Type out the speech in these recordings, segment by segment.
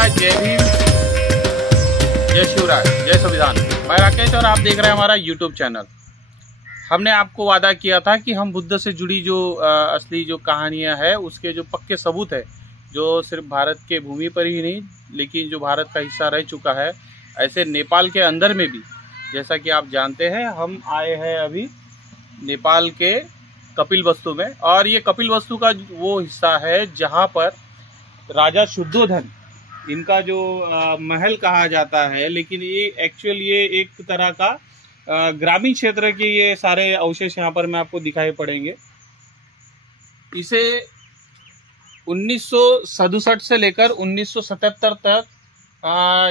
नमस्कार, जय भीम, जय शिवराय, जय संविधान। मैं राकेश और आप देख रहे हैं हमारा यूट्यूब चैनल। हमने आपको वादा किया था कि हम बुद्ध से जुड़ी जो असली जो कहानियां हैं उसके जो पक्के सबूत है, जो सिर्फ भारत के भूमि पर ही नहीं लेकिन जो भारत का हिस्सा रह चुका है, ऐसे नेपाल के अंदर में भी। जैसा कि आप जानते हैं, हम आए हैं अभी नेपाल के कपिलवस्तु में, और ये कपिलवस्तु का वो हिस्सा है जहाँ पर राजा शुद्धोधन, इनका जो महल कहा जाता है, लेकिन ये एक्चुअल ये एक तरह का ग्रामीण क्षेत्र के ये सारे अवशेष यहाँ पर मैं आपको दिखाई पड़ेंगे। इसे 1967 से लेकर 1977 तक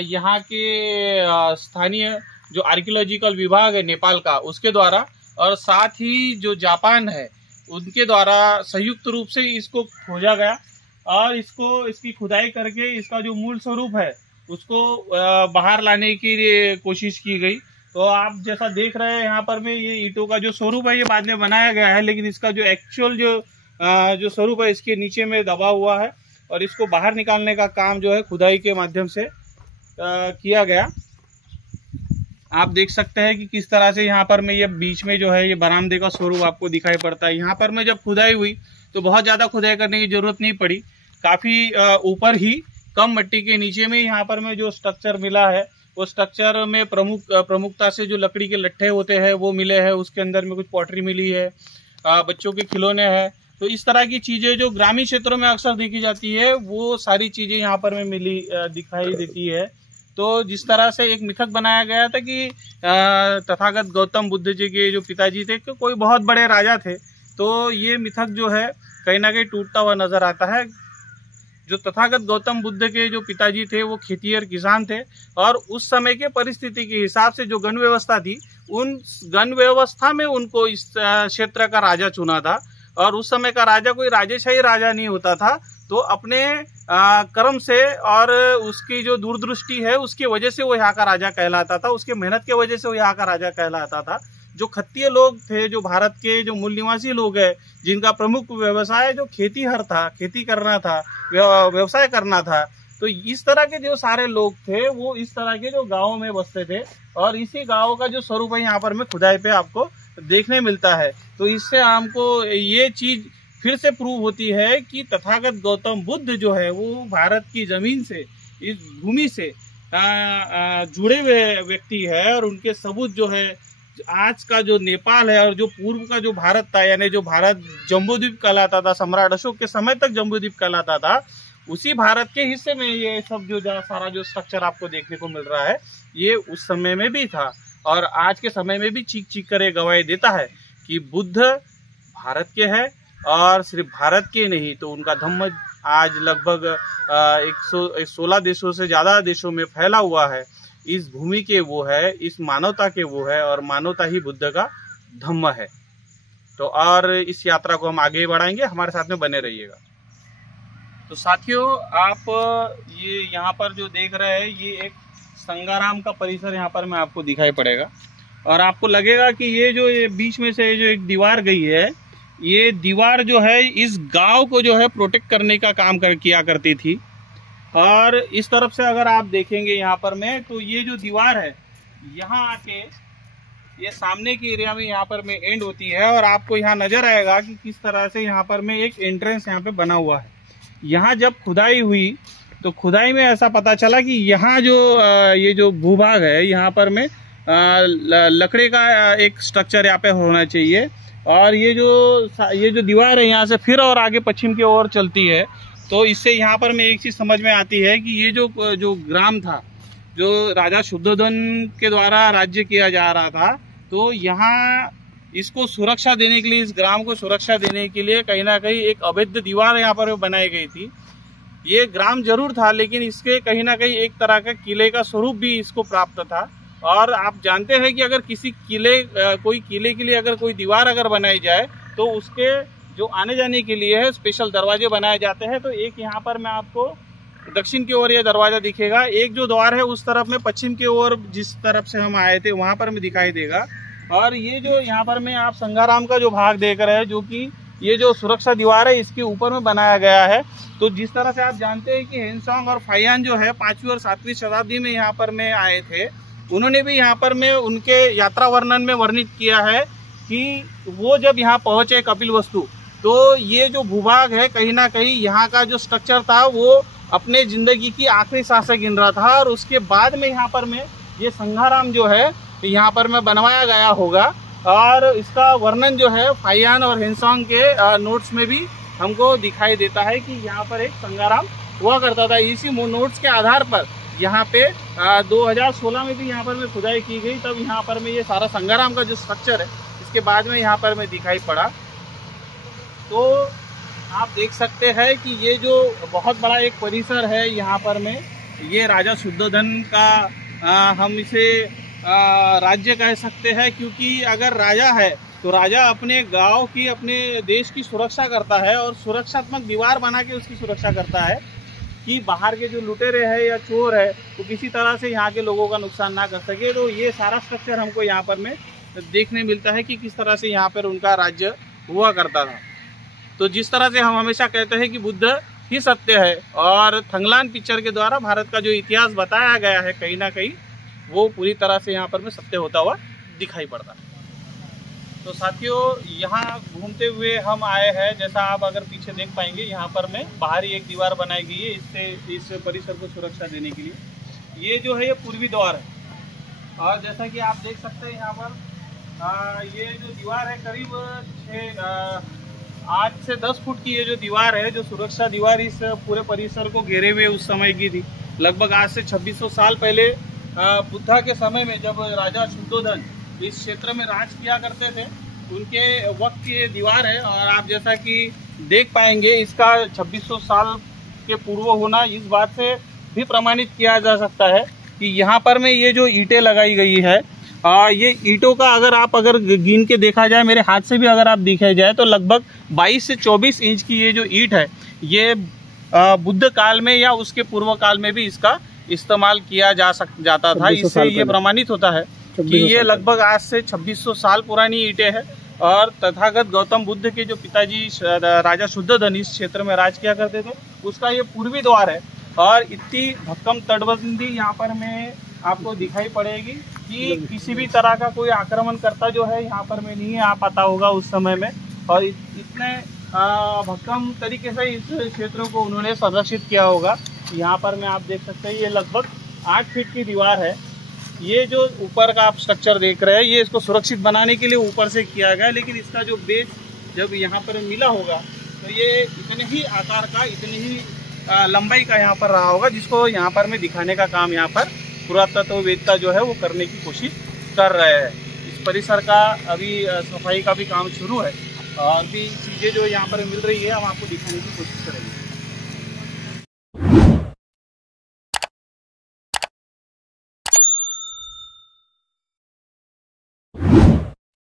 यहाँ के स्थानीय जो आर्कियोलॉजिकल विभाग है नेपाल का, उसके द्वारा और साथ ही जो जापान है उनके द्वारा संयुक्त रूप से इसको खोजा गया और इसकी खुदाई करके इसका जो मूल स्वरूप है उसको बाहर लाने की कोशिश की गई। तो आप जैसा देख रहे हैं यहाँ पर में, ये ईंटों का जो स्वरूप है ये बाद में बनाया गया है, लेकिन इसका जो एक्चुअल जो स्वरूप है इसके नीचे में दबा हुआ है और इसको बाहर निकालने का काम जो है खुदाई के माध्यम से किया गया। आप देख सकते हैं कि किस तरह से यहाँ पर में ये बीच में जो है ये बरामदे का स्वरूप आपको दिखाई पड़ता है। यहाँ पर में जब खुदाई हुई तो बहुत ज़्यादा खुदाई करने की जरूरत नहीं पड़ी, काफ़ी ऊपर ही कम मिट्टी के नीचे में यहाँ पर में जो स्ट्रक्चर मिला है, वो स्ट्रक्चर में प्रमुखता से जो लकड़ी के लट्ठे होते हैं वो मिले हैं, उसके अंदर में कुछ पॉटरी मिली है, बच्चों के खिलौने हैं। तो इस तरह की चीज़ें जो ग्रामीण क्षेत्रों में अक्सर देखी जाती है, वो सारी चीज़ें यहाँ पर में मिली दिखाई देती है। तो जिस तरह से एक मिथक बनाया गया था कि तथागत गौतम बुद्ध जी के जो पिताजी थे कि कोई बहुत बड़े राजा थे, तो ये मिथक जो है कहीं ना कहीं टूटता हुआ नजर आता है। जो तथागत गौतम बुद्ध के जो पिताजी थे वो खेतिहर किसान थे, और उस समय के परिस्थिति के हिसाब से जो गण व्यवस्था थी, उन गण व्यवस्था में उनको इस क्षेत्र का राजा चुना था। और उस समय का राजा कोई राजेशाही राजा नहीं होता था, तो अपने कर्म से और उसकी जो दूरदृष्टि है उसकी वजह से वो यहाँ का राजा कहलाता था, उसके मेहनत की वजह से वो यहाँ का राजा कहलाता था। जो खत्तीय लोग थे, जो भारत के जो मूल निवासी लोग हैं, जिनका प्रमुख व्यवसाय जो खेतीहर था, खेती करना था, व्यवसाय करना था, तो इस तरह के जो सारे लोग थे वो इस तरह के जो गाँव में बसते थे, और इसी गाँव का जो स्वरूप है यहाँ पर में खुदाई पे आपको देखने मिलता है। तो इससे हमको ये चीज फिर से प्रूव होती है कि तथागत गौतम बुद्ध जो है वो भारत की जमीन से, इस भूमि से जुड़े हुए व्यक्ति है, और उनके सबूत जो है आज का जो नेपाल है और जो पूर्व का जो भारत था, यानी जो भारत जम्बूद्वीप कहलाता था, सम्राट अशोक के समय तक जम्बूद्वीप कहलाता था, उसी भारत के हिस्से में ये सब जो सारा जो स्ट्रक्चर आपको देखने को मिल रहा है, ये उस समय में भी था और आज के समय में भी चीख चीख कर ये गवाही देता है कि बुद्ध भारत के हैं, और सिर्फ भारत के नहीं तो उनका धम्म आज लगभग 116 देशों से ज़्यादा देशों में फैला हुआ है। इस भूमि के वो है, इस मानवता के वो है, और मानवता ही बुद्ध का धम्म है। तो और इस यात्रा को हम आगे बढ़ाएंगे, हमारे साथ में बने रहिएगा। तो साथियों, आप ये यहाँ पर जो देख रहे हैं, ये एक संगाराम का परिसर यहाँ पर मैं आपको दिखाई पड़ेगा, और आपको लगेगा कि ये बीच में से जो एक दीवार गई है, ये दीवार जो है इस गांव को जो है प्रोटेक्ट करने का काम किया करती थी। और इस तरफ से अगर आप देखेंगे यहाँ पर में, तो ये जो दीवार है यहाँ आके ये सामने के एरिया में यहाँ पर में एंड होती है, और आपको यहाँ नजर आएगा कि किस तरह से यहाँ पर में एक एंट्रेंस यहाँ पे बना हुआ है। यहाँ जब खुदाई हुई तो खुदाई में ऐसा पता चला कि यहाँ जो ये जो भूभाग है, यहाँ पर में लकड़ी का एक स्ट्रक्चर यहाँ पे होना चाहिए, और ये जो दीवार है यहाँ से फिर और आगे पश्चिम की ओर चलती है। तो इससे यहाँ पर में एक चीज़ समझ में आती है कि ये जो ग्राम था, जो राजा शुद्धोधन के द्वारा राज्य किया जा रहा था, तो यहाँ इसको सुरक्षा देने के लिए, इस ग्राम को सुरक्षा देने के लिए कहीं ना कहीं एक अवैध दीवार यहाँ पर बनाई गई थी। ये ग्राम जरूर था, लेकिन इसके कहीं ना कहीं एक तरह का किले का स्वरूप भी इसको प्राप्त था। और आप जानते हैं कि अगर किसी कोई किले के लिए अगर कोई दीवार अगर बनाई जाए, तो उसके जो आने जाने के लिए है स्पेशल दरवाजे बनाए जाते हैं। तो एक यहाँ पर मैं आपको दक्षिण की ओर ये दरवाजा दिखेगा, एक जो द्वार है उस तरफ में पश्चिम की ओर जिस तरफ से हम आए थे वहां पर में दिखाई देगा। और ये जो यहाँ पर में आप संगाराम का जो भाग देख रहे हैं, जो कि ये जो सुरक्षा दीवार है इसके ऊपर में बनाया गया है। तो जिस तरह से आप जानते हैं कि हेनसोंग और फाहियान जो है 5वीं और 7वीं शताब्दी में यहाँ पर में आए थे, उन्होंने भी यहाँ पर में उनके यात्रा वर्णन में वर्णित किया है कि वो जब यहाँ पहुंचे कपिलवस्तु, तो ये जो भूभाग है कहीं ना कहीं यहाँ का जो स्ट्रक्चर था वो अपने जिंदगी की आखिरी सांसें गिन रहा था, और उसके बाद में यहाँ पर में ये संघाराम जो है यहाँ पर में बनवाया गया होगा। और इसका वर्णन जो है फाहियान और हेनसोंग के नोट्स में भी हमको दिखाई देता है कि यहाँ पर एक संघाराम हुआ करता था। इसी नोट्स के आधार पर यहाँ पे 2016 में भी यहाँ पर में खुदाई की गई, तब यहाँ पर में ये सारा संघाराम का जो स्ट्रक्चर है इसके बाद में यहाँ पर में दिखाई पड़ा। तो आप देख सकते हैं कि ये जो बहुत बड़ा एक परिसर है यहाँ पर में, ये राजा शुद्धोधन का हम इसे राज्य कह सकते हैं, क्योंकि अगर राजा है तो राजा अपने गांव की, अपने देश की सुरक्षा करता है और सुरक्षात्मक दीवार बना के उसकी सुरक्षा करता है कि बाहर के जो लुटेरे हैं या चोर है तो किसी तरह से यहाँ के लोगों का नुकसान ना कर सके। तो ये सारा स्ट्रक्चर हमको यहाँ पर में देखने मिलता है कि किस तरह से यहाँ पर उनका राज्य हुआ करता था। तो जिस तरह से हम हमेशा कहते हैं कि बुद्ध ही सत्य है, और थंगलान पिक्चर के द्वारा भारत का जो इतिहास बताया गया है कहीं ना कहीं वो पूरी तरह से यहाँ पर में सत्य होता हुआ दिखाई पड़ता है। तो साथियों, यहाँ घूमते हुए हम आए हैं, जैसा आप अगर पीछे देख पाएंगे यहाँ पर में बाहरी एक दीवार बनाई गई है इससे इस परिसर को सुरक्षा देने के लिए। ये जो है ये पूर्वी द्वार है, और जैसा कि आप देख सकते हैं यहाँ पर ये जो दीवार है करीब 8 से 10 फुट की ये जो दीवार है, जो सुरक्षा दीवार इस पूरे परिसर को घेरे हुए उस समय की थी। लगभग आज से 2600 साल पहले बुद्धा के समय में जब राजा शुद्धोधन इस क्षेत्र में राज किया करते थे, उनके वक्त की ये दीवार है। और आप जैसा कि देख पाएंगे इसका 2600 साल के पूर्व होना इस बात से भी प्रमाणित किया जा सकता है कि यहाँ पर में ये जो ईंटें लगाई गई है, ये ईंटों का अगर गिन के देखा जाए, मेरे हाथ से भी अगर आप देखा जाए तो लगभग 22 से 24 इंच की ये जो ईंट है ये बुद्ध काल में या उसके पूर्व काल में भी इसका इस्तेमाल किया जाता था। इससे ये प्रमाणित होता है कि ये लगभग आज से 2600 साल पुरानी ईंटें हैं। और तथागत गौतम बुद्ध के जो पिताजी राजा शुद्धोधन इस क्षेत्र में राज किया करते थे, उसका ये पूर्वी द्वार है। और इतनी भक्कम तटबंदी यहाँ पर में आपको दिखाई पड़ेगी कि किसी भी तरह का कोई आक्रमणकर्ता जो है यहाँ पर में नहीं आ पाता होगा उस समय में। और इतने भक्कम तरीके से इस क्षेत्र को उन्होंने संरक्षित किया होगा। यहाँ पर में आप देख सकते हैं ये लगभग 8 फीट की दीवार है। ये जो ऊपर का आप स्ट्रक्चर देख रहे हैं ये इसको सुरक्षित बनाने के लिए ऊपर से किया गया, लेकिन इसका जो बेस जब यहाँ पर मिला होगा तो ये इतने ही आकार का, इतनी ही लंबाई का यहाँ पर रहा होगा, जिसको यहाँ पर में दिखाने का काम यहाँ पर पुरातत्ववेत्ता जो है वो करने की कोशिश कर रहे हैं। इस परिसर का अभी सफाई का भी काम शुरू है, और भी चीज़ें जो यहाँ पर मिल रही है हम आपको दिखाने की कोशिश करेंगे।